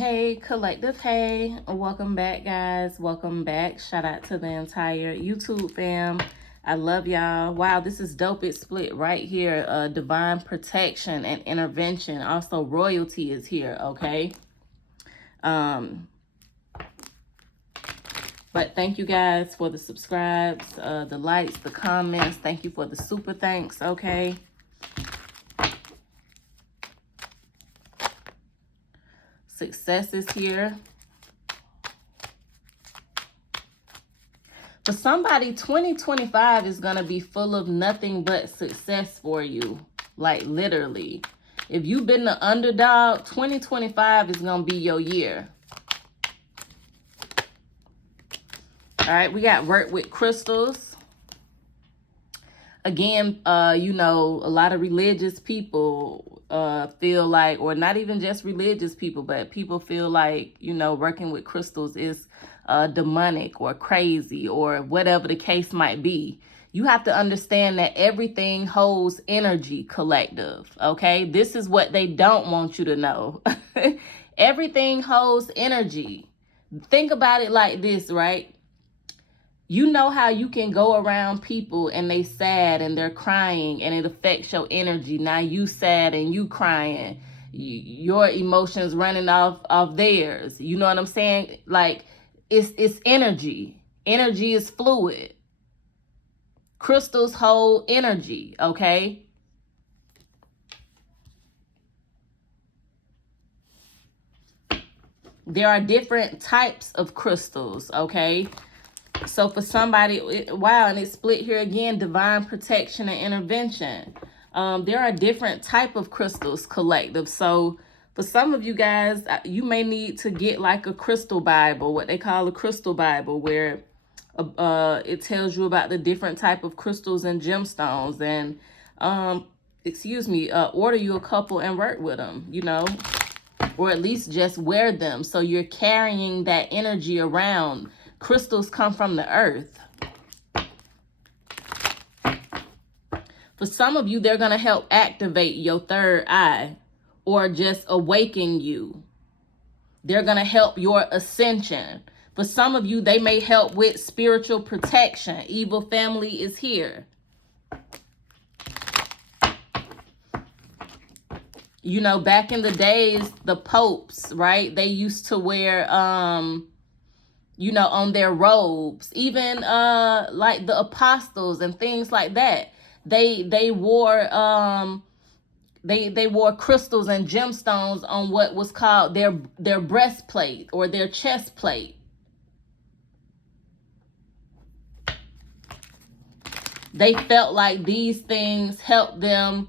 Hey collective, hey, welcome back guys, welcome back. Shout out to the entire YouTube fam. I love y'all. Wow, this is dope. It split right here. Divine protection and intervention. Also royalty is here, okay? But thank you guys for the subscribes, the likes, the comments. Thank you for the super thanks, okay? Success is here. For somebody, 2025 is going to be full of nothing but success for you. Like literally. If you've been the underdog, 2025 is going to be your year. All right, we got work with crystals. Again, you know, a lot of religious people feel like, or not even just religious people, but people feel like, you know, working with crystals is demonic or crazy or whatever the case might be. You have to understand that everything holds energy, collective, okay? This is what they don't want you to know. Everything holds energy. Think about it like this, right? You know how you can go around people and they sad and they're crying and it affects your energy. Now you sad and you crying. Your emotions running off theirs. You know what I'm saying? Like it's energy. Energy is fluid. Crystals hold energy, okay? There are different types of crystals, okay? So for somebody, wow, and it's split here again, divine protection and intervention. There are different type of crystals, collective. So for some of you guys, you may need to get like a crystal Bible, what they call a crystal Bible, where it tells you about the different type of crystals and gemstones. And, order you a couple and work with them, you know, or at least just wear them. So you're carrying that energy around. Crystals come from the earth. For some of you, they're going to help activate your third eye or just awaken you. They're going to help your ascension. For some of you, they may help with spiritual protection. Evil family is here. You know, back in the days, the popes, right? They used to wear, you know, on their robes, even like the apostles and things like that. They wore they wore crystals and gemstones on what was called their breastplate or their chest plate. They felt like these things helped them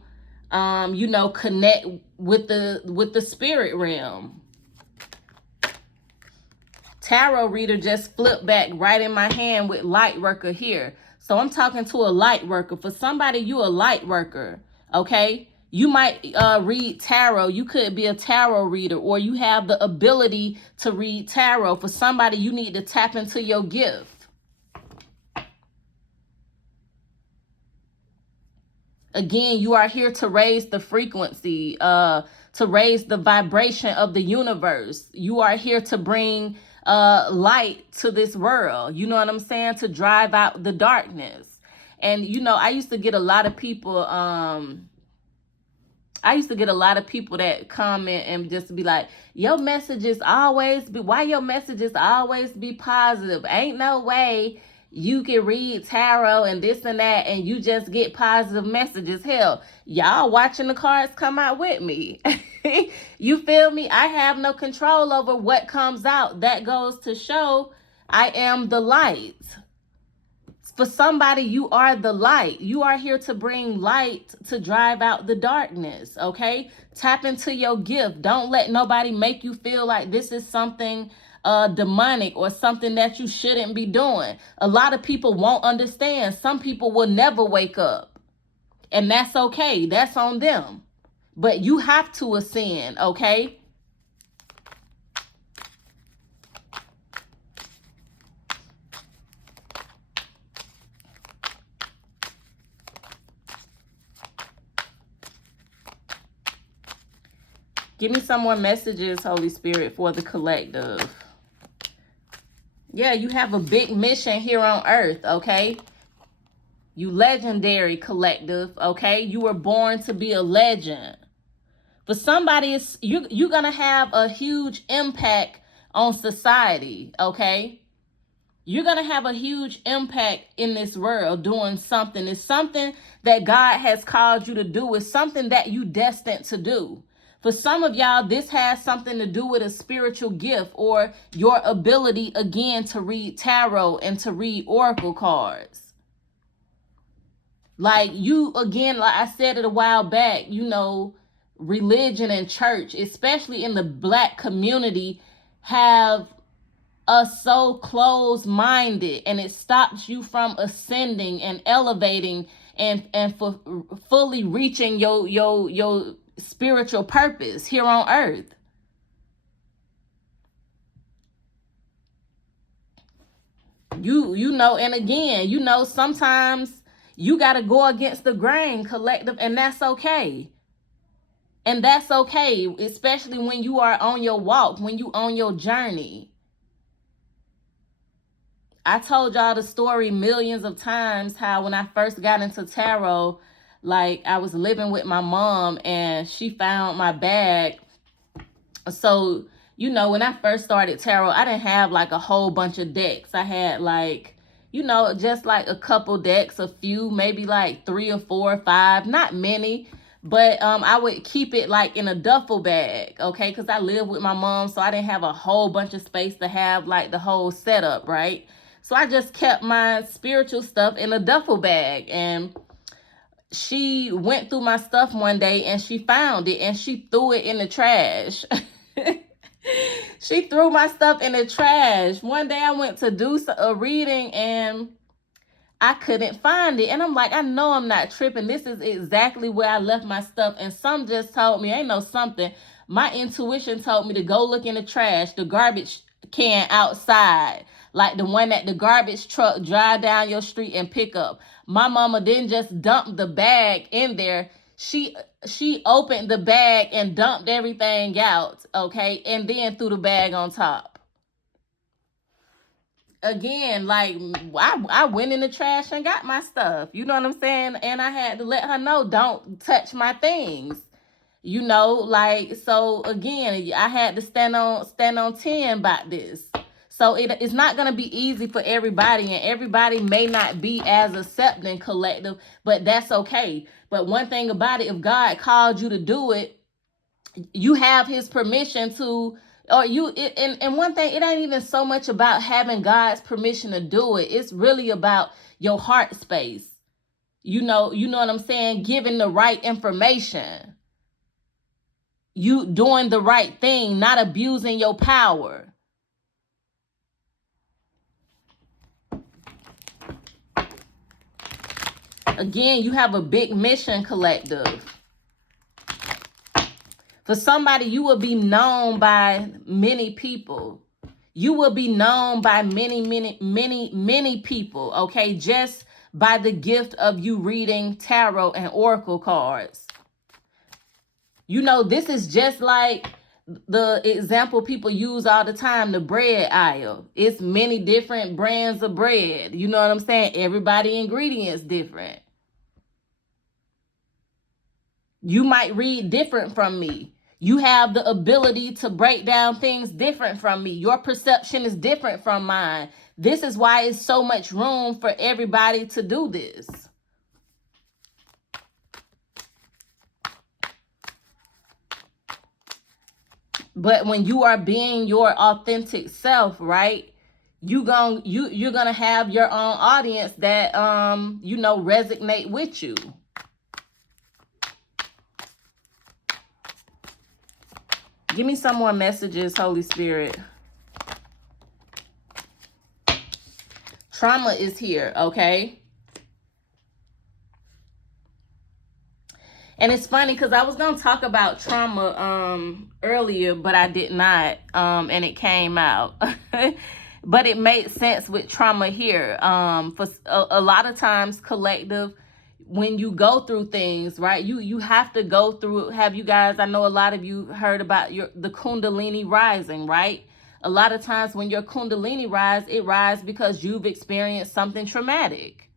you know, connect with the spirit realm. Tarot reader just flipped back right in my hand with Lightworker here. So I'm talking to a Lightworker. For somebody, you a Lightworker, okay? You might read tarot. You could be a tarot reader, or you have the ability to read tarot. For somebody, you need to tap into your gift. Again, you are here to raise the frequency, to raise the vibration of the universe. You are here to bring light to this world. You know what I'm saying? To drive out the darkness. And, you know, I used to get a lot of people, that comment and just be like, your messages always be, why your messages always be positive? Ain't no way you can read tarot and this and that and you just get positive messages. Hell, y'all watching the cards come out with me. You feel me? I have no control over what comes out. That goes to show I am the light. For somebody, you are the light. You are here to bring light to drive out the darkness, okay? Tap into your gift. Don't let nobody make you feel like this is something demonic or something that you shouldn't be doing. A lot of people won't understand. Some people will never wake up, and that's okay. That's on them. But you have to ascend, okay? Give me some more messages, Holy Spirit, for the collective. Yeah, you have a big mission here on earth, okay? You legendary collective, okay? You were born to be a legend. For somebody, you're going to have a huge impact on society, okay? You're going to have a huge impact in this world doing something. It's something that God has called you to do. It's something that you destined to do. For some of y'all, this has something to do with a spiritual gift or your ability, again, to read tarot and to read oracle cards. Like you, again, like I said it a while back, you know, religion and church, especially in the Black community, have us so closed-minded, and it stops you from ascending and elevating and for fully reaching your spiritual purpose here on earth. You know, and again, you know, sometimes you got to go against the grain, collective, and that's okay. And that's okay, especially when you are on your walk, when you on your journey. I told y'all the story millions of times how when I first got into tarot, like I was living with my mom and she found my bag. So, you know, when I first started tarot, I didn't have like a whole bunch of decks. I had like, you know, just like a couple decks, a few, maybe like 3 or 4 or 5, not many. But I would keep it like in a duffel bag, okay? Because I lived with my mom, so I didn't have a whole bunch of space to have like the whole setup, right? So I just kept my spiritual stuff in a duffel bag. And she went through my stuff one day and she found it and she threw it in the trash. She threw my stuff in the trash. One day I went to do a reading and I couldn't find it. And I'm like, I know I'm not tripping. This is exactly where I left my stuff. And some just told me, ain't no something. My intuition told me to go look in the trash, the garbage can outside, like the one that the garbage truck drive down your street and pick up. My mama didn't just dump the bag in there. She opened the bag and dumped everything out, okay? And then threw the bag on top. Again, like I went in the trash and got my stuff. You know what I'm saying? And I had to let her know, don't touch my things. You know, like, so again, I had to stand on 10 about this. So it's not going to be easy for everybody, and everybody may not be as accepting, collective, but that's okay. But one thing about it, if God called you to do it, you have his permission to, or and one thing, it ain't even so much about having God's permission to do it. It's really about your heart space. You know what I'm saying? Giving the right information. You doing the right thing, not abusing your power. Again, you have a big mission, collective. For somebody, you will be known by many people. You will be known by many people, okay? Just by the gift of you reading tarot and oracle cards. You know, this is just like the example people use all the time, the bread aisle. It's many different brands of bread. You know what I'm saying? Everybody ingredients different. You might read different from me. You have the ability to break down things different from me. Your perception is different from mine. This is why it's so much room for everybody to do this. But when you are being your authentic self, right? You're gonna have your own audience that you know, resonate with you. Give me some more messages, Holy Spirit. Trauma is here, okay? And it's funny because I was going to talk about trauma earlier, but I did not, and it came out. But it made sense with trauma here. For a lot of times, collective, when you go through things, right, you have to go through. Have you guys, I know a lot of you heard about the Kundalini rising, right? A lot of times when your Kundalini rise, it rises because you've experienced something traumatic.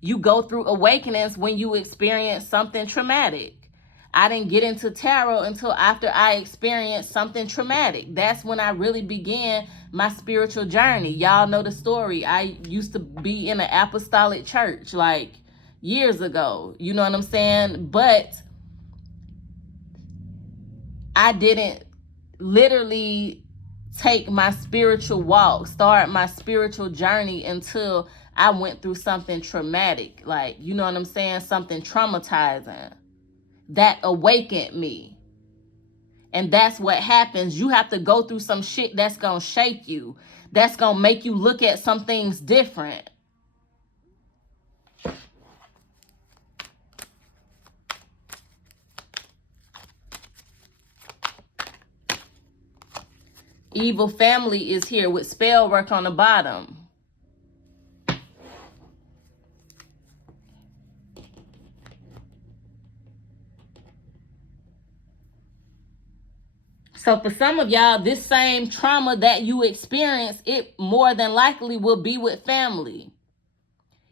You go through awakenings when you experience something traumatic. I didn't get into tarot until after I experienced something traumatic. That's when I really began my spiritual journey. Y'all know the story. I used to be in an apostolic church like years ago. You know what I'm saying? But I didn't literally take my spiritual walk, start my spiritual journey until I went through something traumatic. Like, you know what I'm saying? Something traumatizing that awakened me. And that's what happens. You have to go through some shit that's gonna shake you, that's gonna make you look at some things different. Evil family is here with spell work on the bottom. So for some of y'all, this same trauma that you experience, it more than likely will be with family.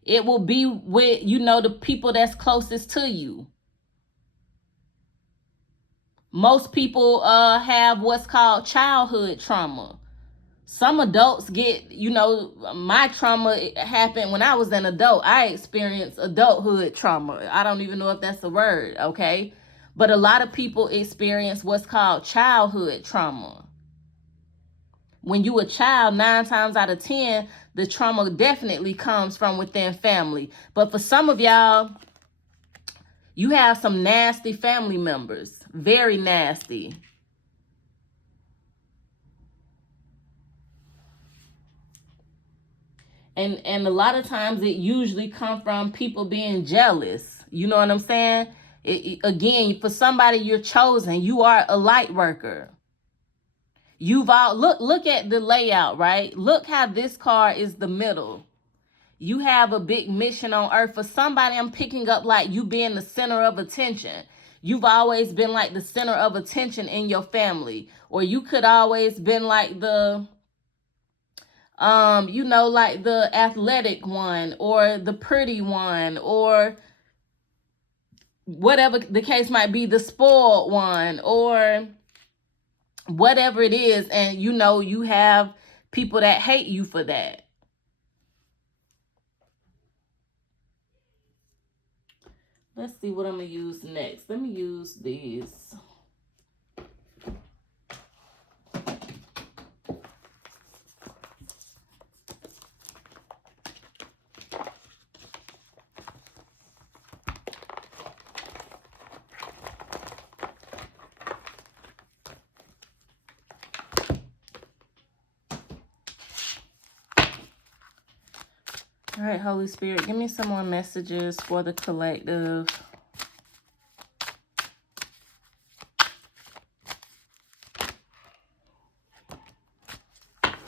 It will be with, you know, the people that's closest to you. Most people have what's called childhood trauma. Some adults get, you know, my trauma happened when I was an adult. I experienced adulthood trauma. I don't even know if that's a word, okay? But a lot of people experience what's called childhood trauma. When you a child, 9 times out of 10, the trauma definitely comes from within family. But for some of y'all, you have some nasty family members, very nasty. And a lot of times it usually comes from people being jealous. You know what I'm saying? Again, for somebody you're chosen, you are a light worker. You've all look at the layout, right? Look how this card is the middle. You have a big mission on earth. For somebody, I'm picking up like you being the center of attention. You've always been like the center of attention in your family. Or you could always been like the, you know, like the athletic one or the pretty one or whatever the case might be, the spoiled one or whatever it is. And, you know, you have people that hate you for that. Let's see what I'm going to use next. Let me use these. All right, Holy Spirit, give me some more messages for the collective.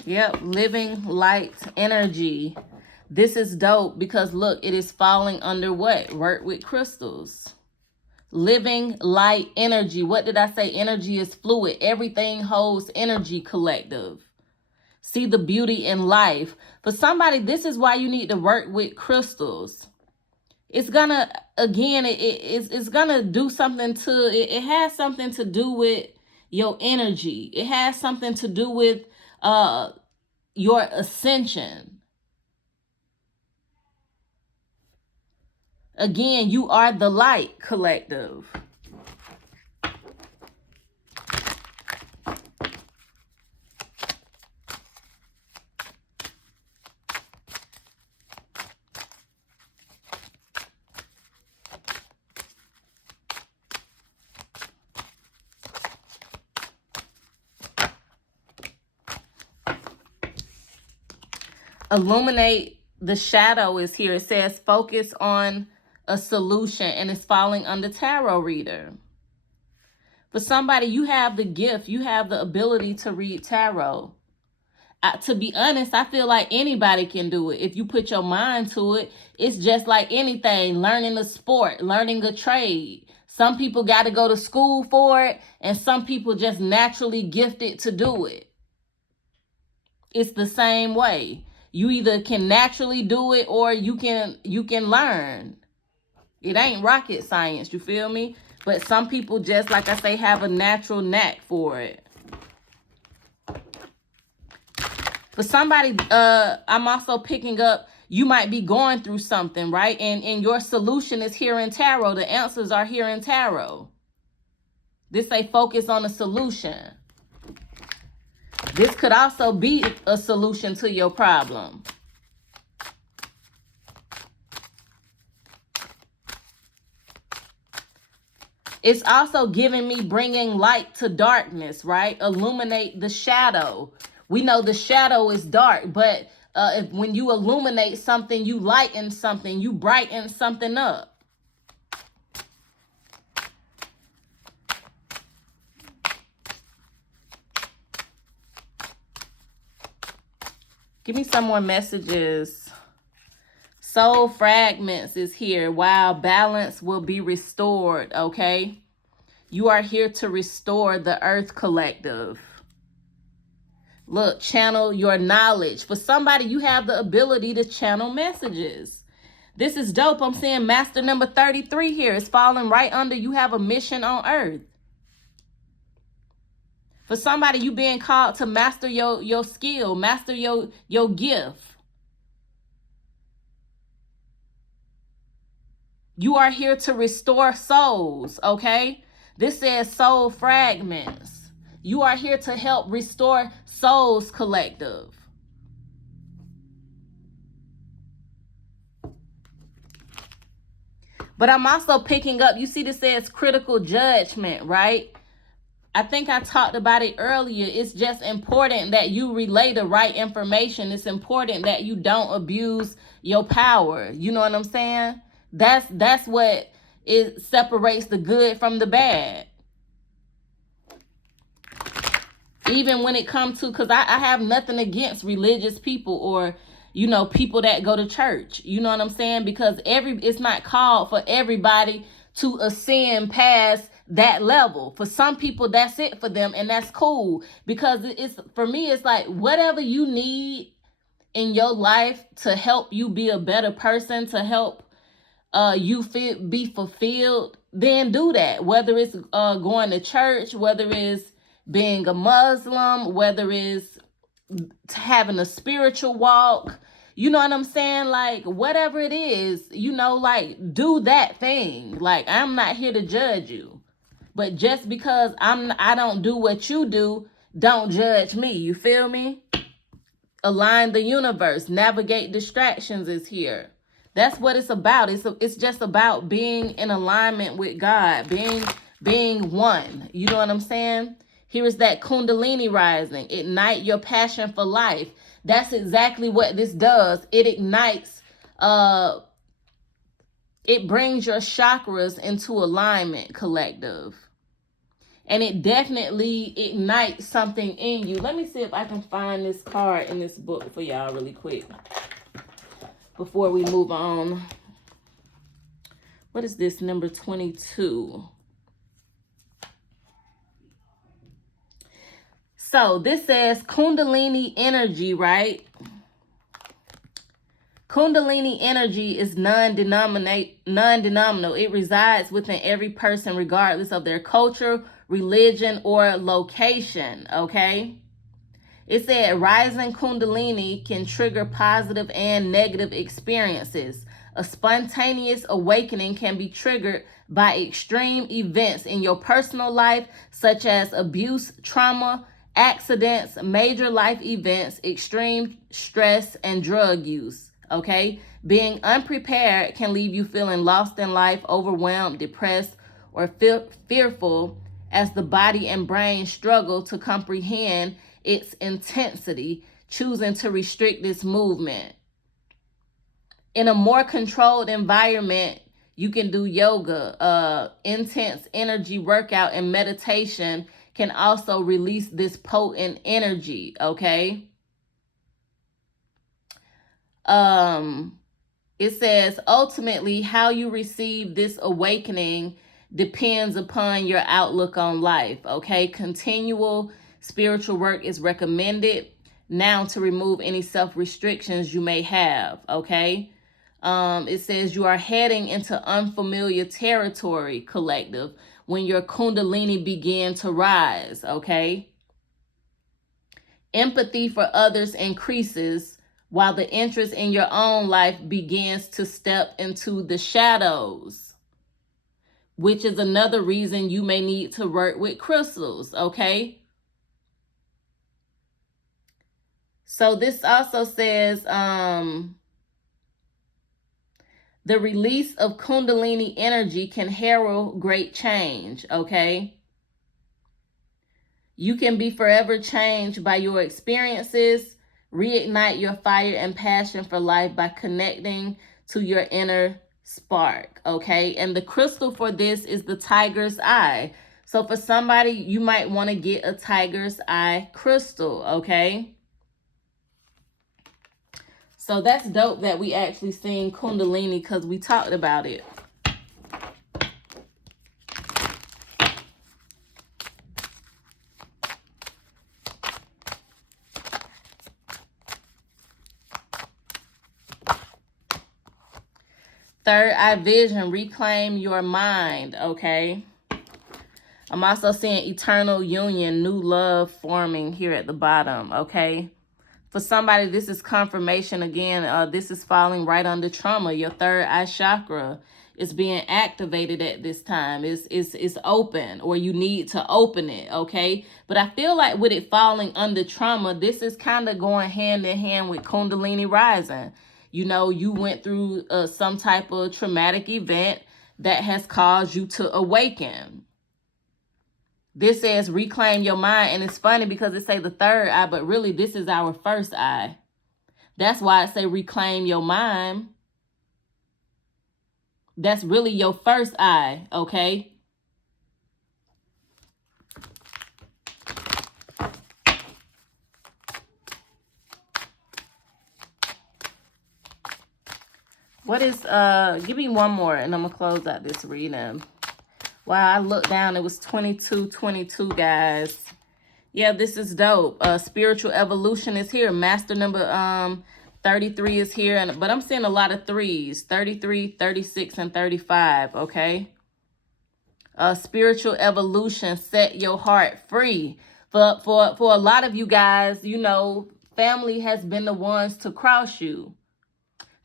Yep, living light energy. This is dope because look, it is falling under what? Work with crystals. Living light energy. What did I say? Energy is fluid. Everything holds energy, collective. See the beauty in life. For somebody, this is why you need to work with crystals. It's gonna, again, it's gonna do something to, it has something to do with your energy. It has something to do with your ascension. Again, you are the light, collective. Illuminate the shadow is here. It says focus on a solution, and it's falling under tarot reader. For somebody, you have the gift, you have the ability to read tarot. to be honest, I feel like anybody can do it if you put your mind to it. It's just like anything, learning a sport, learning a trade. Some people got to go to school for it, and some people just naturally gifted to do it. It's the same way. You either can naturally do it or you can learn. It ain't rocket science, you feel me? But some people just, like I say, have a natural knack for it. For somebody, I'm also picking up, you might be going through something, right? And your solution is here in tarot. The answers are here in tarot. This say focus on a solution. This could also be a solution to your problem. It's also giving me bringing light to darkness, right? Illuminate the shadow. We know the shadow is dark, but when you illuminate something, you lighten something, you brighten something up. Give me some more messages. Soul fragments is here. Wow, balance will be restored, okay? You are here to restore the Earth Collective. Look, channel your knowledge. For somebody, you have the ability to channel messages. This is dope. I'm seeing master number 33 here. It's falling right under you have a mission on Earth. For somebody, you being called to master your skill, master your gift. You are here to restore souls, okay? This says soul fragments. You are here to help restore souls collective. But I'm also picking up, you see this says critical judgment, right? I think I talked about it earlier. It's just important that you relay the right information. It's important that you don't abuse your power. You know what I'm saying? That's what it separates the good from the bad. Even when it comes to, because I have nothing against religious people or, you know, people that go to church. You know what I'm saying? Because it's not called for everybody to ascend past that level. For some people, that's it for them, and that's cool. Because it's, for me, it's like whatever you need in your life to help you be a better person, to help you be fulfilled, then do that. Whether it's going to church, whether it's being a Muslim, whether it's having a spiritual walk, you know what I'm saying? Like, whatever it is, you know, like, do that thing. Like, I'm not here to judge you. But just because I don't do what you do, don't judge me. You feel me? Align the universe. Navigate distractions is here. That's what it's about. It's just about being in alignment with God, being one. You know what I'm saying? Here is that Kundalini rising. Ignite your passion for life. That's exactly what this does. It ignites, it brings your chakras into alignment, collective. And it definitely ignites something in you. Let me see if I can find this card in this book for y'all really quick before we move on. What is this? Number 22. So this says Kundalini Energy, right? Kundalini Energy is non-denominational. It resides within every person regardless of their culture, religion, or location, okay? It said rising Kundalini can trigger positive and negative experiences. A spontaneous awakening can be triggered by extreme events in your personal life, such as abuse, trauma, accidents, major life events, extreme stress, and drug use, okay? Being unprepared can leave you feeling lost in life, overwhelmed, depressed, or fearful as the body and brain struggle to comprehend its intensity, choosing to restrict this movement. In a more controlled environment, you can do yoga, intense energy workout, and meditation can also release this potent energy, okay? It says, ultimately, how you receive this awakening depends upon your outlook on life. Okay, continual spiritual work is recommended now to remove any self-restrictions you may have. Okay. It says you are heading into unfamiliar territory, collective, when your Kundalini begin to rise. Okay. Empathy for others increases while the interest in your own life begins to step into the shadows, which is another reason you may need to work with crystals. Okay. So this also says, the release of Kundalini energy can herald great change. Okay. You can be forever changed by your experiences. Reignite your fire and passion for life by connecting to your inner spark. Okay. And the crystal for this is the tiger's eye. So for somebody, you might want to get a tiger's eye crystal. Okay. So that's dope that we actually seen Kundalini, because we talked about it. Third eye vision, reclaim your mind. Okay. I'm also seeing eternal union, new love forming here at the bottom. Okay. For somebody, this is confirmation again. This is falling right under trauma. Your third eye chakra is being activated at this time. It's open, or you need to open it. Okay. But I feel like with it falling under trauma, this is kind of going hand in hand with Kundalini rising. You know, you went through some type of traumatic event that has caused you to awaken. This says reclaim your mind. And it's funny because it say the third eye, but really this is our first eye. That's why it say reclaim your mind. That's really your first eye, okay? What is, give me one more and I'm going to close out this reading. Wow, I looked down. It was 2222, guys. Yeah, this is dope. Spiritual evolution is here. Master number 33 is here. But I'm seeing a lot of threes. 33, 36, and 35, okay? Spiritual evolution, set your heart free. For a lot of you guys, you know, family has been the ones to cross you.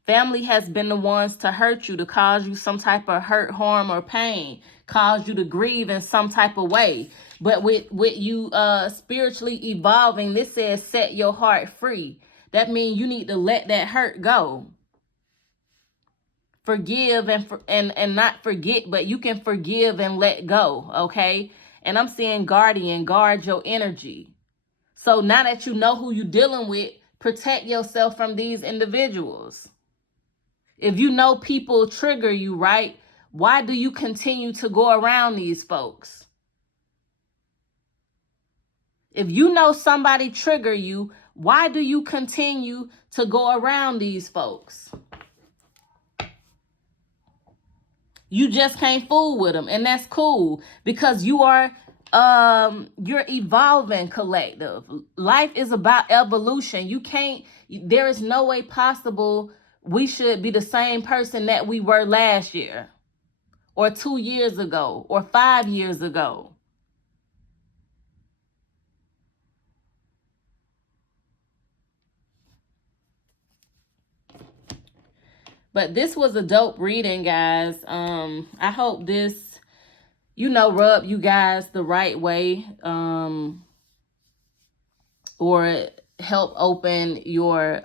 Family has been the ones to hurt you, to cause you some type of hurt, harm, or pain, cause you to grieve in some type of way. But with you spiritually evolving, this says set your heart free. That means you need to let that hurt go. Forgive and not forget, but you can forgive and let go, okay? And I'm seeing guardian, guard your energy. So now that you know who you're dealing with, protect yourself from these individuals. If you know people trigger you, right? Why do you continue to go around these folks? If you know somebody trigger you, why do you continue to go around these folks? You just can't fool with them, and that's cool because you are you're evolving, collective. Life is about evolution. You can't, there is no way possible we should be the same person that we were last year or 2 years ago or 5 years ago. But this was a dope reading, guys. I hope this, you know, rub you guys the right way, or help open your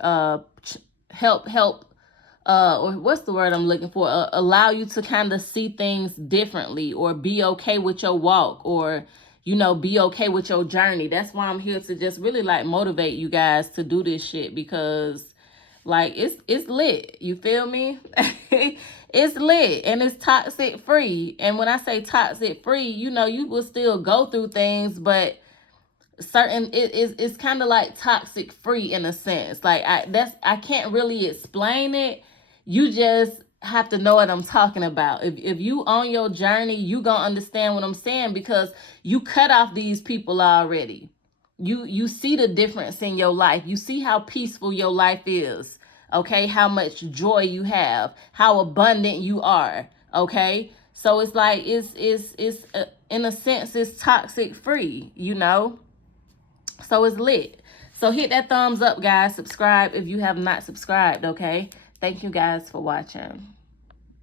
or what's the word I'm looking for? Allow you to kind of see things differently, or be okay with your walk, or, you know, be okay with your journey. That's why I'm here to just really like motivate you guys to do this shit, because like it's lit. You feel me? It's lit and it's toxic free. And when I say toxic free, you know, you will still go through things, but certain, it's kind of like toxic free in a sense. Like I can't really explain it. You just have to know what I'm talking about. If you on your journey, you gonna understand what I'm saying, because you cut off these people already. You see the difference in your life. You see how peaceful your life is. Okay, how much joy you have, how abundant you are. Okay, so it's like it's in a sense it's toxic free, you know. So it's lit. So hit that thumbs up, guys. Subscribe if you have not subscribed, okay? Thank you guys for watching.